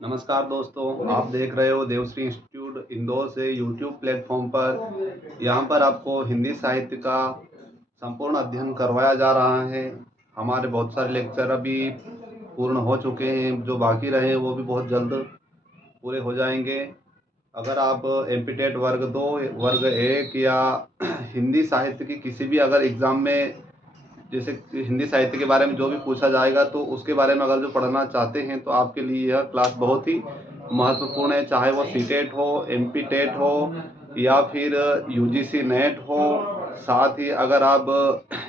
नमस्कार दोस्तों, आप देख रहे हो देवश्री इंस्टीट्यूट इंदौर से यूट्यूब प्लेटफॉर्म पर। यहाँ पर आपको हिंदी साहित्य का संपूर्ण अध्ययन करवाया जा रहा है। हमारे बहुत सारे लेक्चर अभी पूर्ण हो चुके हैं, जो बाकी रहे वो भी बहुत जल्द पूरे हो जाएंगे। अगर आप एमपी टेट वर्ग 2, वर्ग 1 या हिंदी साहित्य की किसी भी अगर एग्ज़ाम में जैसे हिंदी साहित्य के बारे में जो भी पूछा जाएगा तो उसके बारे में अगर जो पढ़ना चाहते हैं तो आपके लिए यह क्लास बहुत ही महत्वपूर्ण है। चाहे वो सीटेट हो, एमपी टेट हो या फिर यूजीसी नेट हो। साथ ही अगर आप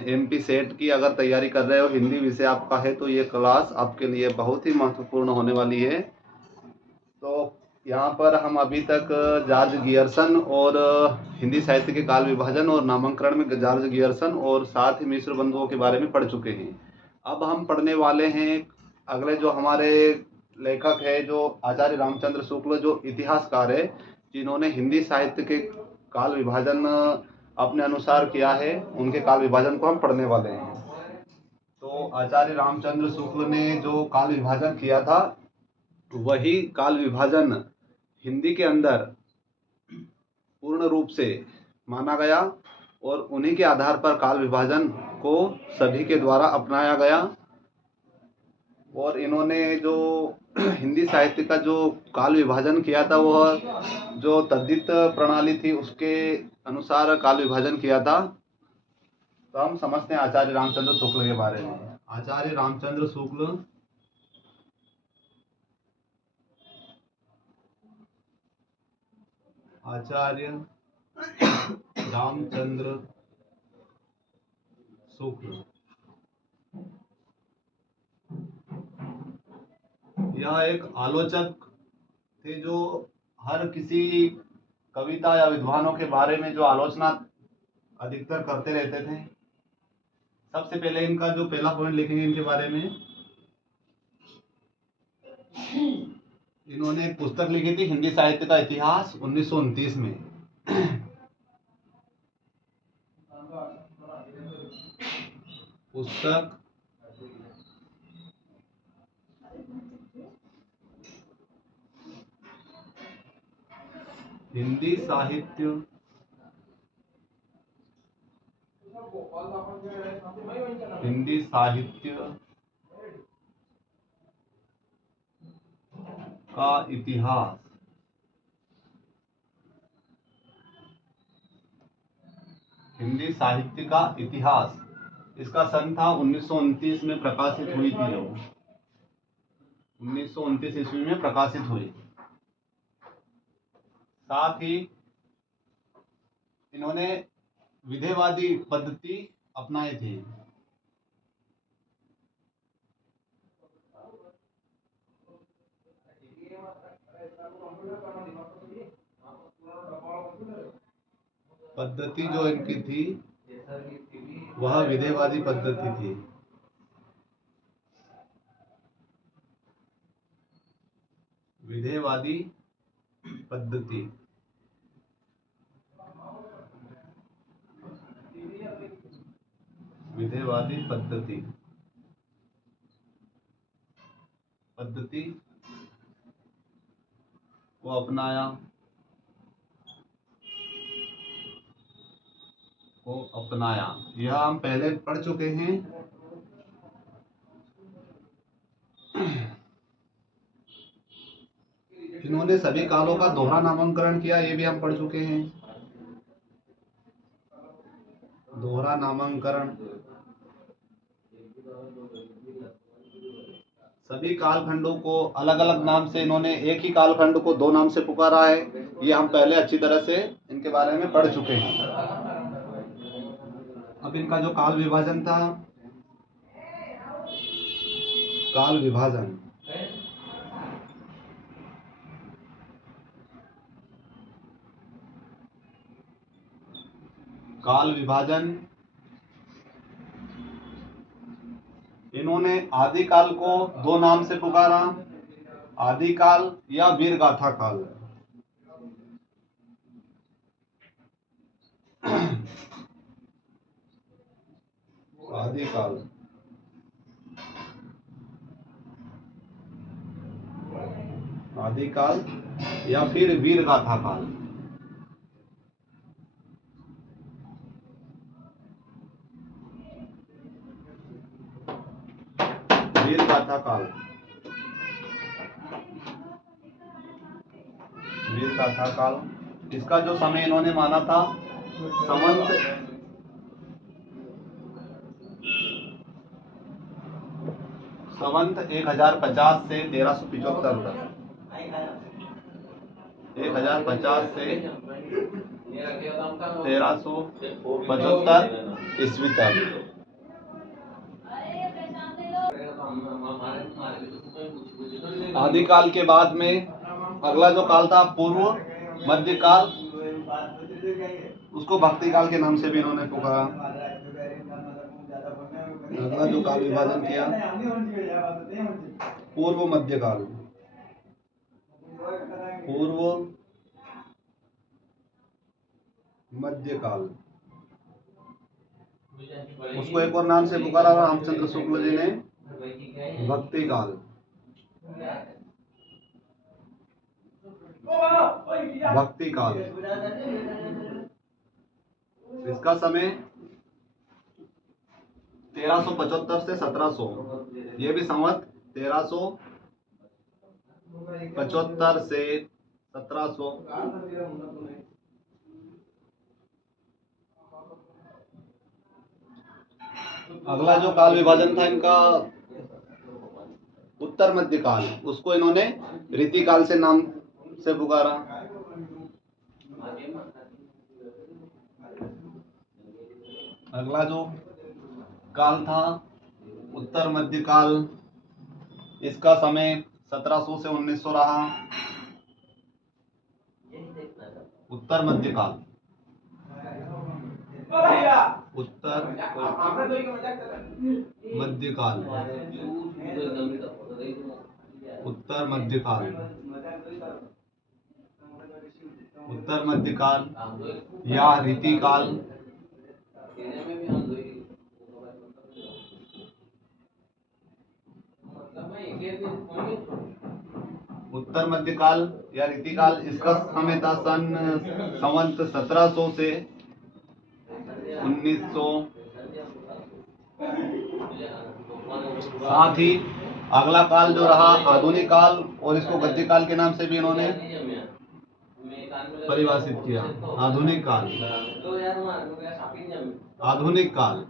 एमपी सेट की अगर तैयारी कर रहे हो, हिंदी विषय आपका है, तो ये क्लास आपके लिए बहुत ही महत्वपूर्ण होने वाली है। तो यहाँ पर हम अभी तक जॉर्ज गियर्सन और हिंदी साहित्य के काल विभाजन और नामांकन में जॉर्ज गियर्सन और साथ ही मिश्र बंधुओं के बारे में पढ़ चुके हैं। अब हम पढ़ने वाले हैं अगले जो हमारे लेखक है, जो आचार्य रामचंद्र शुक्ल, जो इतिहासकार है, जिन्होंने हिंदी साहित्य के काल विभाजन अपने अनुसार किया है, उनके काल विभाजन को हम पढ़ने वाले हैं। तो आचार्य रामचंद्र शुक्ल ने जो काल विभाजन किया था, वही काल विभाजन हिंदी के अंदर पूर्ण रूप से माना गया और उन्हीं के आधार पर काल विभाजन को सभी के द्वारा अपनाया गया। और इन्होंने जो हिंदी साहित्य का जो काल विभाजन किया था, वह जो तद्धित प्रणाली थी उसके अनुसार काल विभाजन किया था। तो हम समझते हैं आचार्य रामचंद्र शुक्ल के बारे में। आचार्य रामचंद्र शुक्ल आचार्य रामचंद्र शुक्ल यह एक आलोचक थे, जो हर किसी कविता या विद्वानों के बारे में जो आलोचना अधिकतर करते रहते थे। सबसे पहले इनका जो पहला पॉइंट लिखेंगे इनके बारे में, इन्होंने एक पुस्तक लिखी थी हिंदी साहित्य का इतिहास 1929 में। पुस्तक हिंदी साहित्य हिंदी साहित्य का इतिहास। हिंदी साहित्य का इतिहास, इसका सन था 1929 में प्रकाशित हुई थी, जो 1929 ईस्वी में प्रकाशित हुई। साथ ही इन्होंने विधेयवादी पद्धति अपनाई थी। पद्धति जो इनकी थी वह विधेयवादी पद्धति थी। विधेयवादी पद्धति। विधेयवादी पद्धति को अपनाया। यह हम पहले पढ़ चुके हैं। इन्होंने सभी कालों का दोहरा नामांकन किया, ये भी हम पढ़ चुके हैं। दोहरा नामांकन, सभी कालखंडों को अलग अलग नाम से, इन्होंने एक ही कालखंड को दो नाम से पुकारा है। ये हम पहले अच्छी तरह से इनके बारे में पढ़ चुके हैं। अब इनका जो काल विभाजन था, काल विभाजन काल विभाजन इन्होंने आदिकाल को दो नाम से पुकारा, आदिकाल या वीरगाथा काल। आदिकाल आदिकाल या फिर वीर गाथा काल। वीर गाथा काल, वीर गाथा काल। इसका जो समय इन्होंने माना था संवत 1050 से 1375 तक। 1050 से 1375 ईस्वी तक। आदिकाल के बाद में अगला जो काल था पूर्व मध्यकाल, उसको भक्ति काल के नाम से भी इन्होंने पुकारा। अगला जो काल विभाजन किया पूर्व मध्यकाल, पूर्व मध्यकाल, उसको एक और नाम से पुकारा रामचंद्र शुक्ल जी ने, भक्ति काल। भक्ति काल, इसका समय 1375 से 1700, ये भी संवत 1375 से 1700। अगला जो काल विभाजन था इनका उत्तर मध्य काल, उसको इन्होंने रीति काल से नाम से पुकारा। अगला जो काल था उत्तर मध्य काल, इसका समय 1700 से 1900 रहा। उत्तर मध्य काल, उत्तर मध्य काल, उत्तर मध्य काल, उत्तर मध्य काल या रीति काल। उत्तर मध्य काल या रीति काल, इसका समय था संवत 1700 से 1900। साथ ही अगला काल जो रहा आधुनिक काल, और इसको गद्य काल के नाम से भी इन्होंने परिभाषित किया। आधुनिक काल, आधुनिक काल,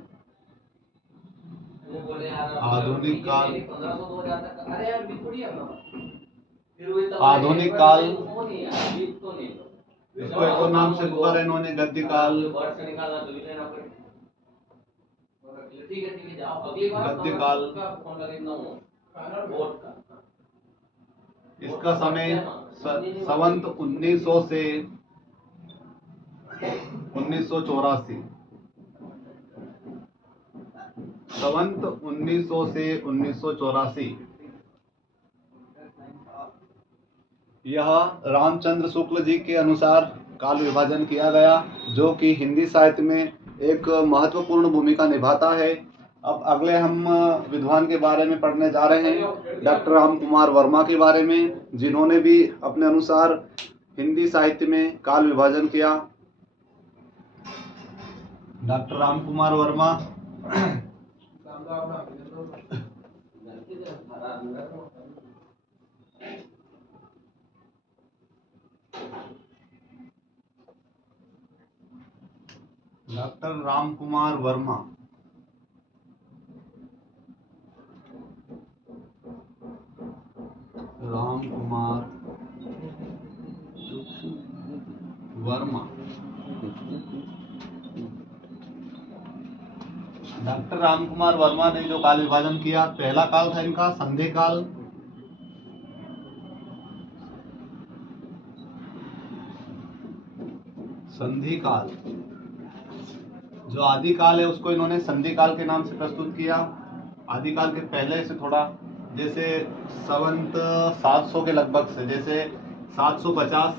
आधुनिक काल, आधुनिक काल, इसको एक और नाम से पुकारा इन्होंने गद्य काल। गद्य काल, इसका समय संवत 1900 से 1984। संवत 1900 से 1984। यह रामचंद्र शुक्ल जी के अनुसार काल विभाजन किया गया, जो कि हिंदी साहित्य में एक महत्वपूर्ण भूमिका निभाता है। अब अगले हम विद्वान के बारे में पढ़ने जा रहे हैं, डॉक्टर राम कुमार वर्मा के बारे में, जिन्होंने भी अपने अनुसार हिंदी साहित्य में काल विभाजन किया। Doctor Ram Kumar Verma doctor Ram Kumar Verma, Ram Kumar Verma. Doctor Ram Kumar Verma ने जो काल विभाजन किया, पहला काल था इनका संधि काल। संधि काल, जो आदि काल है उसको इन्होंने संधि काल के नाम से प्रस्तुत किया। आदि काल के पहले से थोड़ा, जैसे संवत 700 के लगभग से, जैसे 750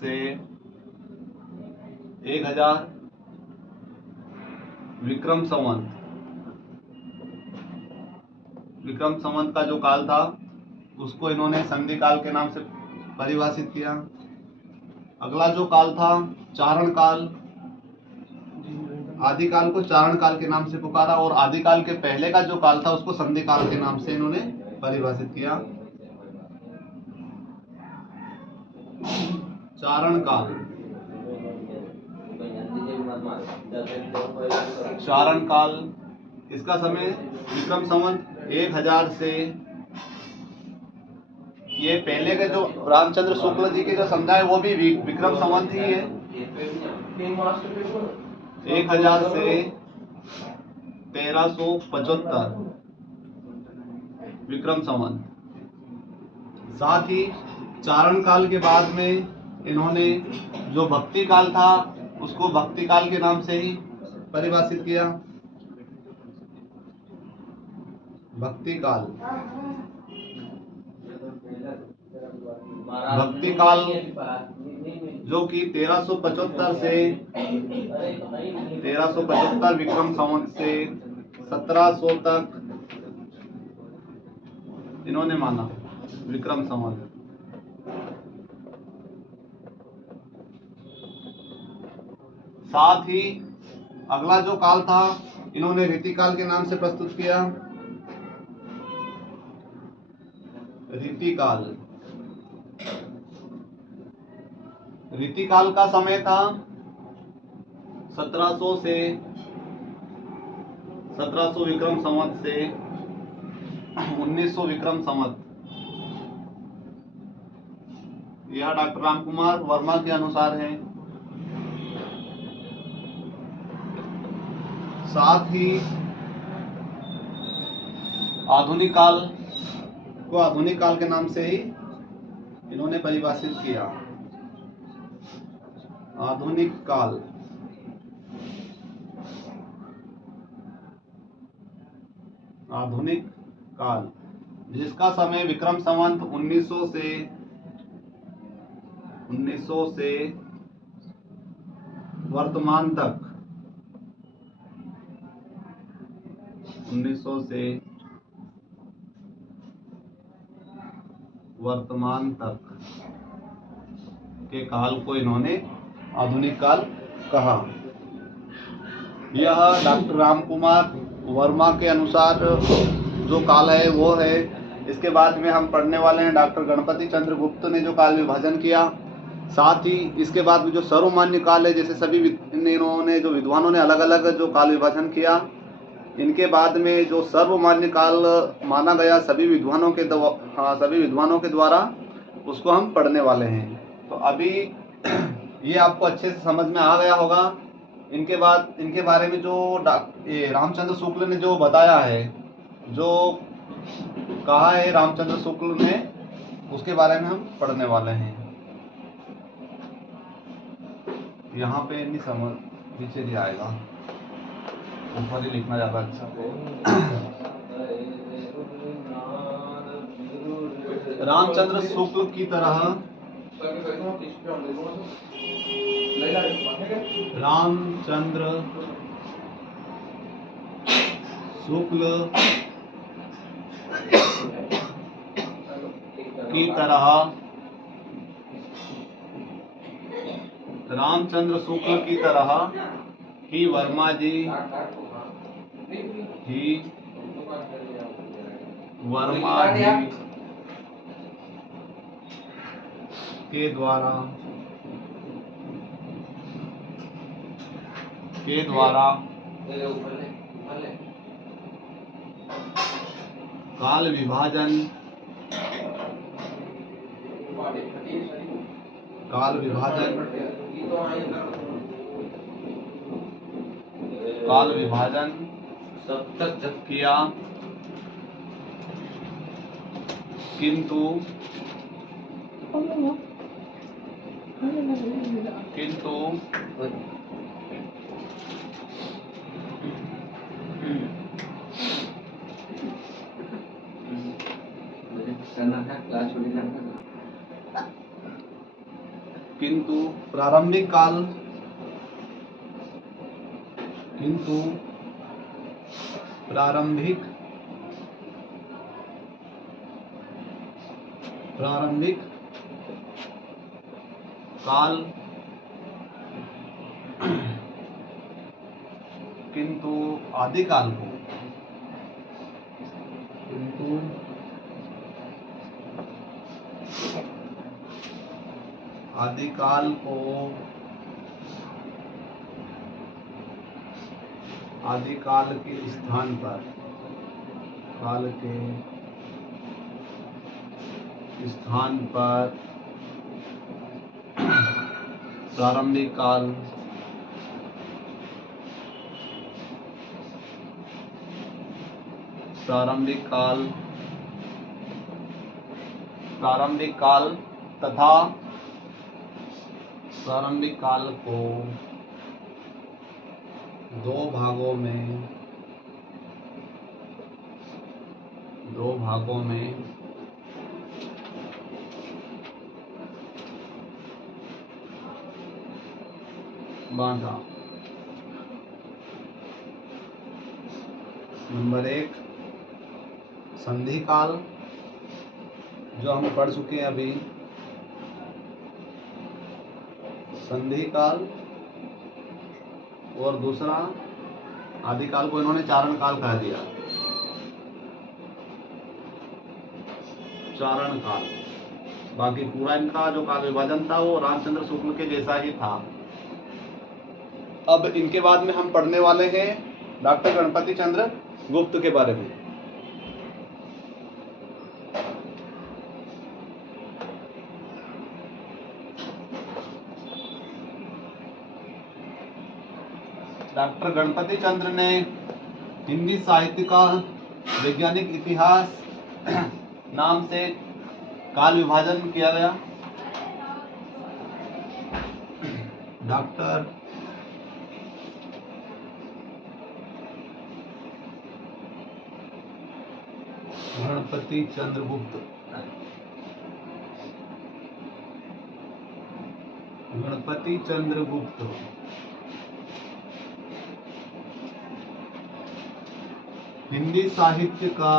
से 1000 विक्रम संवत, विक्रम संवत का जो काल था उसको इन्होंने संधि काल के नाम से परिभाषित किया। अगला जो काल था चारण काल, आदिकाल को चारण काल के नाम से पुकारा और आदिकाल के पहले का जो काल था उसको संधि काल के नाम से इन्होंने परिभाषित किया। चारण काल, चारण काल इसका समय विक्रम संवत 1000 से, ये पहले के जो रामचंद्र शुक्ल जी के जो संध्या है वो भी विक्रम संवत ही है। 1000 से 1375 विक्रम संवत। साथ ही चारण काल के बाद में इन्होंने जो भक्ति काल था उसको भक्ति काल के नाम से ही परिभाषित किया। भक्ति काल, भक्ति काल जो कि 1375 से 1375 विक्रम संवत से 1700 तक इन्होंने माना विक्रम संवत। साथ ही अगला जो काल था इन्होंने रीतिकाल के नाम से प्रस्तुत किया। रीतिकाल, रीतिकाल का समय था 1700 से 1700 विक्रम संवत से 1900 विक्रम संवत। यह डॉक्टर रामकुमार वर्मा के अनुसार है। साथ ही आधुनिक काल को आधुनिक काल के नाम से ही इन्होंने परिभाषित किया। आधुनिक काल, आधुनिक काल जिसका समय विक्रम संवत 1900 से वर्तमान तक, 1900 से वर्तमान तक के काल को इन्होंने आधुनिक काल कहा। यह डॉक्टर रामकुमार वर्मा के अनुसार जो काल है वो है। इसके बाद में हम पढ़ने वाले हैं डॉक्टर गणपति चंद्र गुप्त ने जो काल विभाजन किया। साथ ही इसके बाद में जो सर्वमान्य काल है, जैसे सभी इन्होंने जो विद्वानों ने अलग अलग जो काल विभाजन किया, इनके बाद में जो सर्वमान्य काल माना गया सभी विद्वानों के द्वारा उसको हम पढ़ने वाले हैं। तो अभी ये आपको अच्छे से समझ में आ गया होगा। इनके बाद इनके बारे में जो रामचंद्र शुक्ल ने जो बताया है, जो कहा है रामचंद्र शुक्ल ने, उसके बारे में हम पढ़ने वाले हैं। यहाँ पे नहीं समझ, नीचे दिया आएगा, ऊपर ही लिखना ज़्यादा अच्छा रामचंद्र शुक्ल की तरह रामचंद्र शुक्ल की तरह रामचंद्र शुक्ल की तरह ही वर्मा जी के द्वारा काल विभाजन किया, किंतु प्रारंभिक प्रारंभिक काल किंतु आदिकाल को आदिकाल के स्थान पर प्रारंभिक काल तथा प्रारंभिक काल को दो भागों में बांटा। नंबर 1 संधि काल, जो हम पढ़ चुके हैं अभी, संधि काल, और दूसरा आदिकाल को इन्होंने चारण काल कह दिया। चारण काल, बाकी पूरा इनका जो काल विभाजन था वो रामचंद्र शुक्ल के जैसा ही था। अब इनके बाद में हम पढ़ने वाले हैं डॉक्टर गणपति चंद्र गुप्त के बारे में। डॉक्टर गणपति चंद्र ने हिंदी साहित्य का वैज्ञानिक इतिहास नाम से काल विभाजन किया गया। डॉक्टर गणपति चंद्रगुप्त हिंदी साहित्य का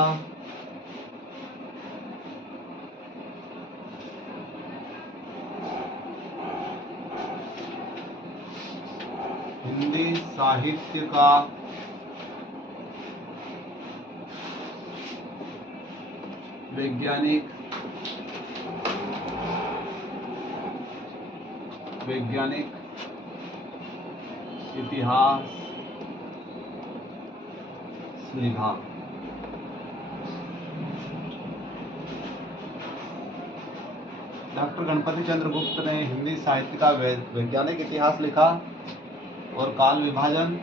वैज्ञानिक इतिहास विभाग। डॉक्टर गणपति चंद्र गुप्त ने हिंदी साहित्य का वैज्ञानिक इतिहास लिखा और काल विभाजन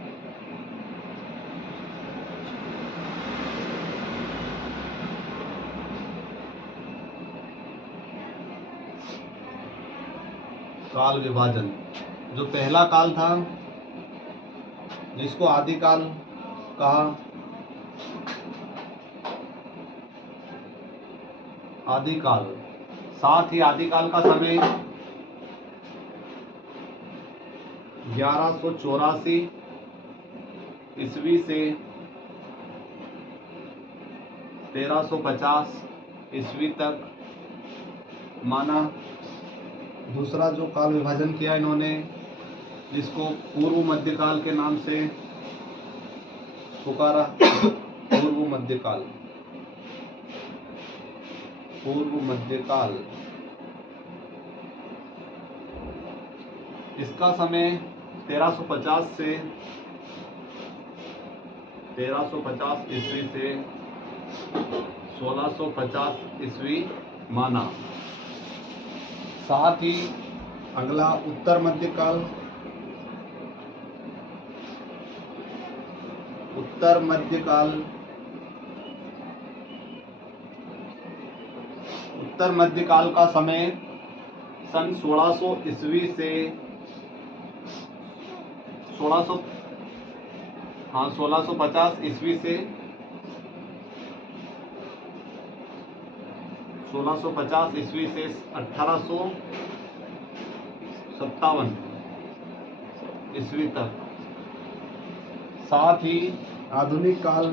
जो पहला काल था जिसको आदिकाल कहा, आदिकाल, साथ ही आदिकाल का समय 1184 ईस्वी से 1350 ईस्वी तक माना। दूसरा जो काल विभाजन किया इन्होंने, जिसको पूर्व मध्यकाल के नाम से पुकारा, पूर्व मध्यकाल, इसका समय 1350 ईस्वी से 1650 ईस्वी माना। साथ ही अगला उत्तर मध्यकाल, उत्तर मध्यकाल का समय सन 1600 ईस्वी से 1650 ईस्वी से 1857 ईस्वी तक। साथ ही आधुनिक काल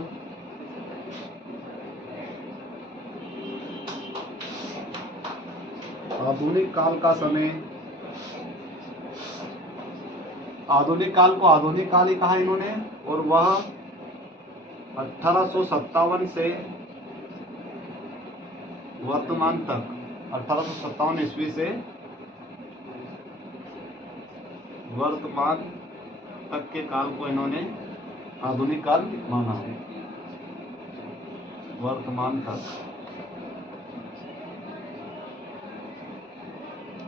आधुनिक काल का समय, आधुनिक काल को आधुनिक काल ही कहा इन्होंने, और वह 1857 से वर्तमान तक, 1857 ईस्वी से वर्तमान तक के काल को इन्होंने आधुनिक काल माना है। वर्तमान तक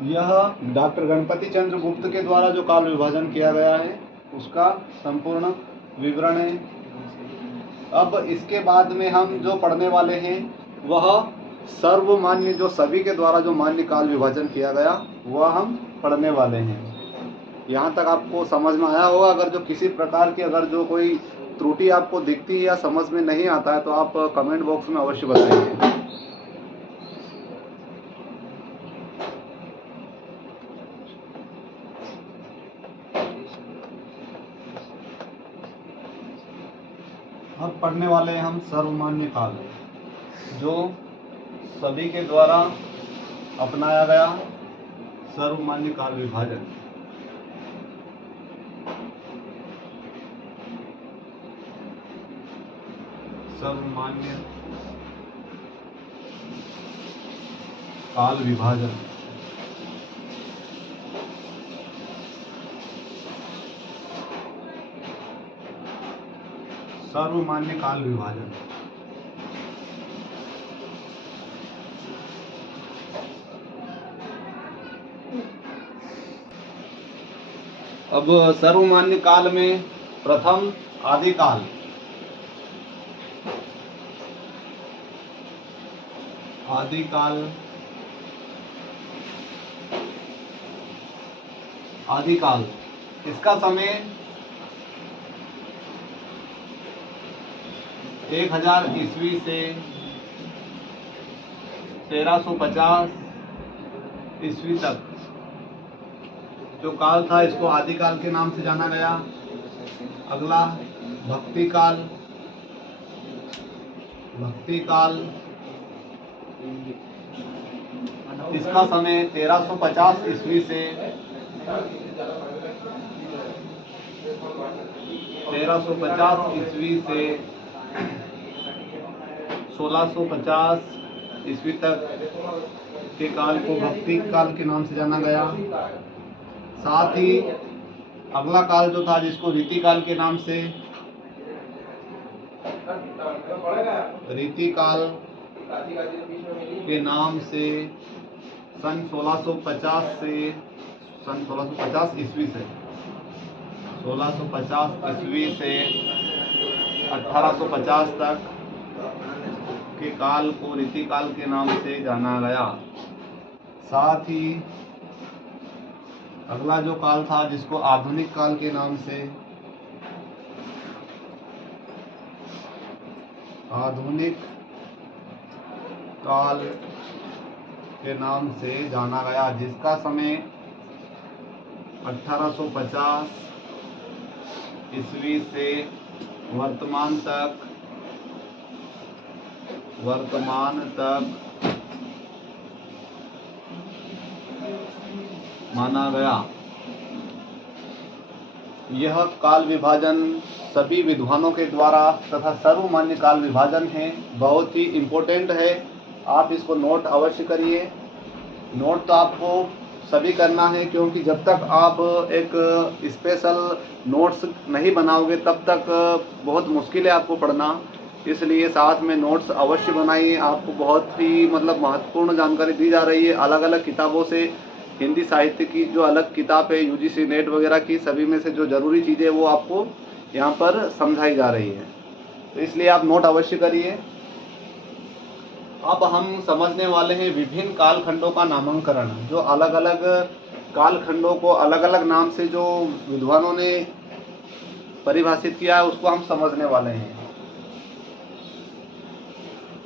यह डॉक्टर गणपति चंद्र गुप्त के द्वारा जो काल विभाजन किया गया है उसका संपूर्ण विवरण है। अब इसके बाद में हम जो पढ़ने वाले हैं वह सर्वमान्य, जो सभी के द्वारा जो मान्य काल विभाजन किया गया वह हम पढ़ने वाले हैं। यहाँ तक आपको समझ में आया होगा। अगर जो किसी प्रकार की अगर जो कोई त्रुटि आपको दिखती है या समझ में नहीं आता है तो आप कमेंट बॉक्स में अवश्य बताइए। अब पढ़ने वाले हैं हम सर्वमान्य काल, जो सभी के द्वारा अपनाया गया सर्वमान्य काल विभाजन। सर्वमान्य काल विभाजन सर्वमान्य काल विभाजन। अब सर्वमान्य काल में प्रथम आदिकाल, आदिकाल, आदिकाल इसका समय 1000 ईस्वी से 1350 ईस्वी तक जो काल था इसको आदिकाल के नाम से जाना गया। अगला भक्ति काल, भक्ति काल इसका समय 1350 ईस्वी से 1350 ईस्वी से 1650 ईस्वी तक के काल को भक्ति काल के नाम से जाना गया। साथ ही अगला काल जो था जिसको रीति काल के नाम से, रीति काल के नाम से सन 1650 से सन 1650 ईस्वी से 1650 ईस्वी से 1850 तक के काल को रीति काल के नाम से जाना गया। साथ ही अगला जो काल था जिसको आधुनिक काल के नाम से, आधुनिक काल के नाम से जाना गया, जिसका समय 1850 ईस्वी से वर्तमान तक माना गया। यह काल विभाजन सभी विद्वानों के द्वारा तथा सर्वमान्य काल विभाजन है, बहुत ही इम्पोर्टेंट है। आप इसको नोट अवश्य करिए। नोट तो आपको सभी करना है, क्योंकि जब तक आप एक स्पेशल नोट्स नहीं बनाओगे तब तक बहुत मुश्किल है आपको पढ़ना। इसलिए साथ में नोट्स अवश्य बनाइए। आपको बहुत ही महत्वपूर्ण जानकारी दी जा रही है अलग अलग किताबों से। हिंदी साहित्य की जो अलग किताब है यूजीसी नेट वगैरह की, सभी में से जो ज़रूरी चीज़ें वो आपको यहाँ पर समझाई जा रही है, तो इसलिए आप नोट अवश्य करिए। अब हम समझने वाले हैं विभिन्न कालखंडों का नामांकन। जो अलग अलग कालखंडों को अलग अलग नाम से जो विद्वानों ने परिभाषित किया है उसको हम समझने वाले हैं।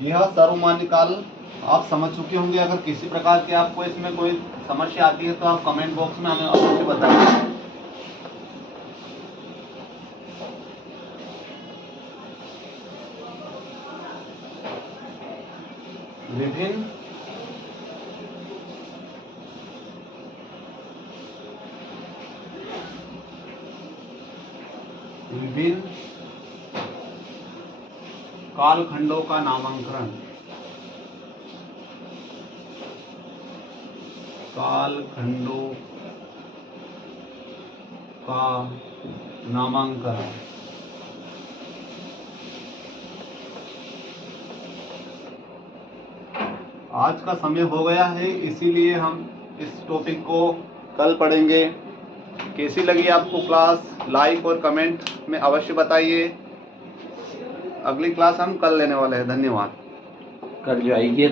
यह सर्वमान्य काल आप समझ चुके होंगे। अगर किसी प्रकार की आपको इसमें कोई समस्या आती है तो आप कमेंट बॉक्स में हमें अवश्य बताइए। विभिन्न विभिन्न कालखंडों का नामांकन, कालखंडों का नामांकन। आज का समय हो गया है, इसीलिए हम इस टॉपिक को कल पढ़ेंगे। कैसी लगी आपको क्लास, लाइक और कमेंट में अवश्य बताइए। अगली क्लास हम कल लेने वाले हैं। धन्यवाद। कल जो आएगी